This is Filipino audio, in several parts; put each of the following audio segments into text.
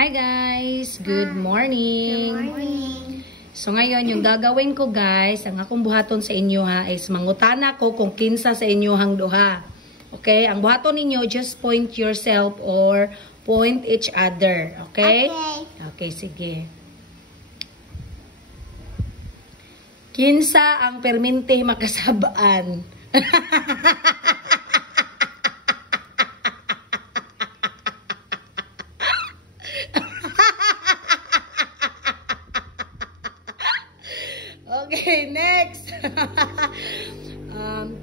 Hi guys! Good morning! Good morning! So ngayon, yung gagawin ko guys, ang akong buhaton sa inyo ha, is mangutana ko kung kinsa sa inyo hang duha. Okay? Ang buhaton ninyo, just point yourself or point each other. Okay? Okay, sige. Kinsa ang permente makasabaan? Okay, next.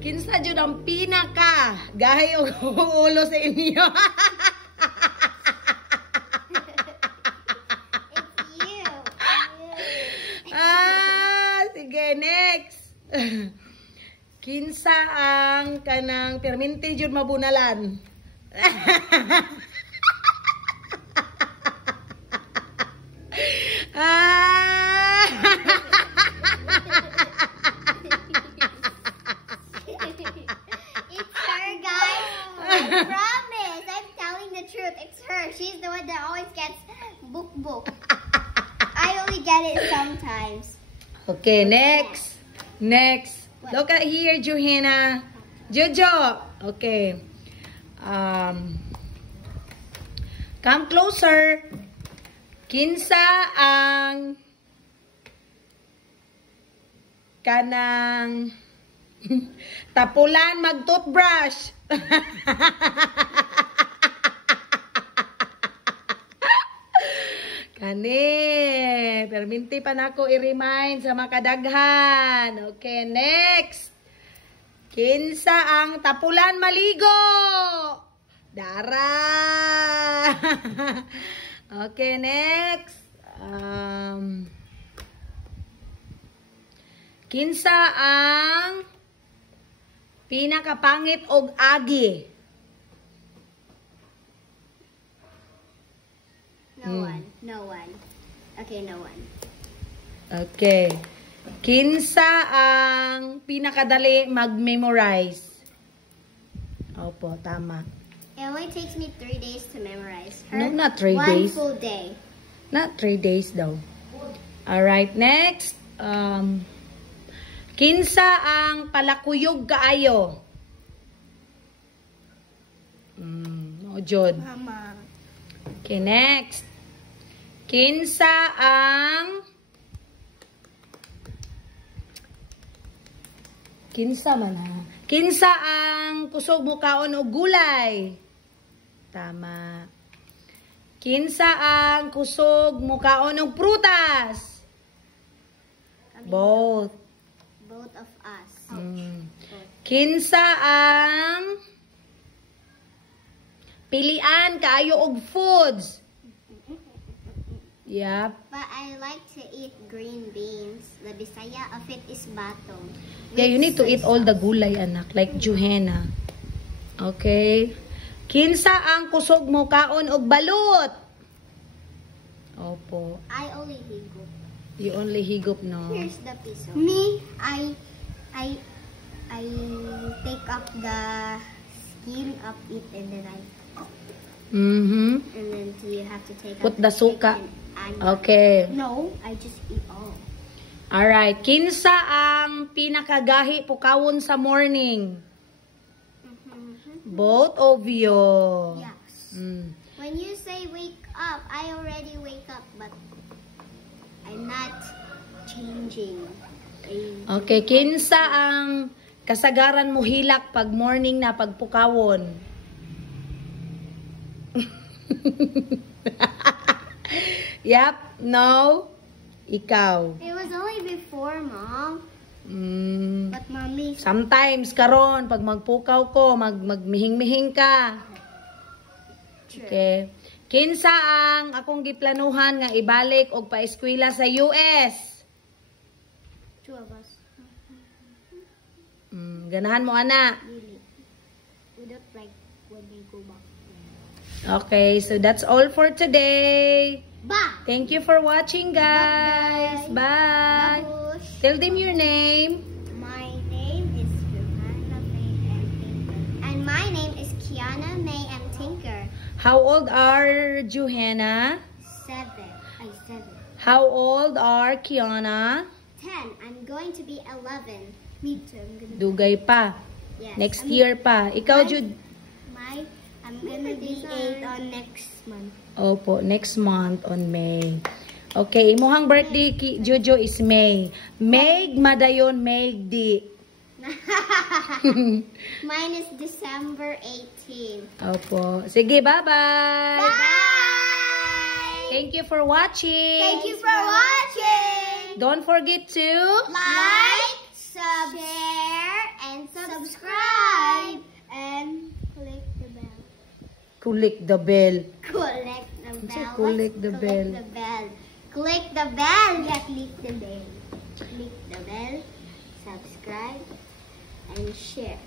Kinsa jud ang pinaka gahay og ulo sa inyo? It's you. Sige, next. Kinsa ang kanang permente jud mabunalan? It's her, guys. I promise. I'm telling the truth. It's her. She's the one that always gets book. I only get it sometimes. Okay, next. Next. Look at here, Johanna. Jojo. Okay. Come closer. Kinsa ang kanang tapulan mag-toothbrush? Kani, perminti pa nako i-remind sa makadaghan. Okay, next. Kinsa ang tapulan maligo? Dara. Okay, next. Kinsa ang pinakapangit og agi? No one. Okay, no one. Okay. Kinsa ang pinakadali mag-memorize? Opo, tama. It only takes me 3 days to memorize. Her, No, not 3 days. 1 full day. Not 3 days daw. Alright, next. Kinsa ang palakuyog kaayo? No, Jod. Mama. Okay, next. Kinsa ang... Kinsa man ha? Kinsa ang kusog mo kaon og gulay? Tama. Kinsa ang kusog mo kaon og prutas? Both. Both of us. Kinsa ang pilian kaayo og foods? Yep. But I like to eat green beans. The Bisaya of it is batong. Yeah, you need to eat all the gulay, anak. Like Johanna. Okay. Kinsa ang kusog mo kaon og balut? Opo. I only higop. You only higop, no? Here's the piso. Me, I take up the skin of it and then and then you have to take Put up the suka. chicken. Okay. No, I just eat all. Alright. Kinsa ang pinakagahi pukawon sa morning? Both of you. Yes. Mm. When you say wake up, I already wake up, but I'm not changing. Okay. Kinsa ang kasagaran mo hilak pag morning na pagpukawon? Yep. No. Ikaw. It was only before, Mom. But Mommy... Sometimes, karon pag magpukaw ko, magmihing-mihing ka. Okay. Kinsa ang akong giplanuhan nga ibalik og paeskwela sa US? 2 of us. Ganahan mo, ana. Really. We don't like when we go back. Okay, so that's all for today. Ba! Thank you for watching, guys. Bye. Babush. Tell them your name. My name is Johanna May M. Tinker. And my name is Kiana May M. Tinker. How old are Johanna? 7. How old are Kiana? 10. I'm going to be 11. Me too. Dugay pa. Yes. Next year pa. Ikaw, Jude? I'm gonna be 8 on next month. Opo, next month on May. Okay, imuhang birthday Jojo is May. Meg madayon, Meg di. Mine is December 18. Opo. Sige, bye-bye. Bye! Thank you for watching. Thank you for watching! Don't forget to Like, share, and subscribe. And click the bell. click the bell. Collect the bell. Click the bell. The bell. Click the bell. Yeah, click the bell. Click the bell. Subscribe and share.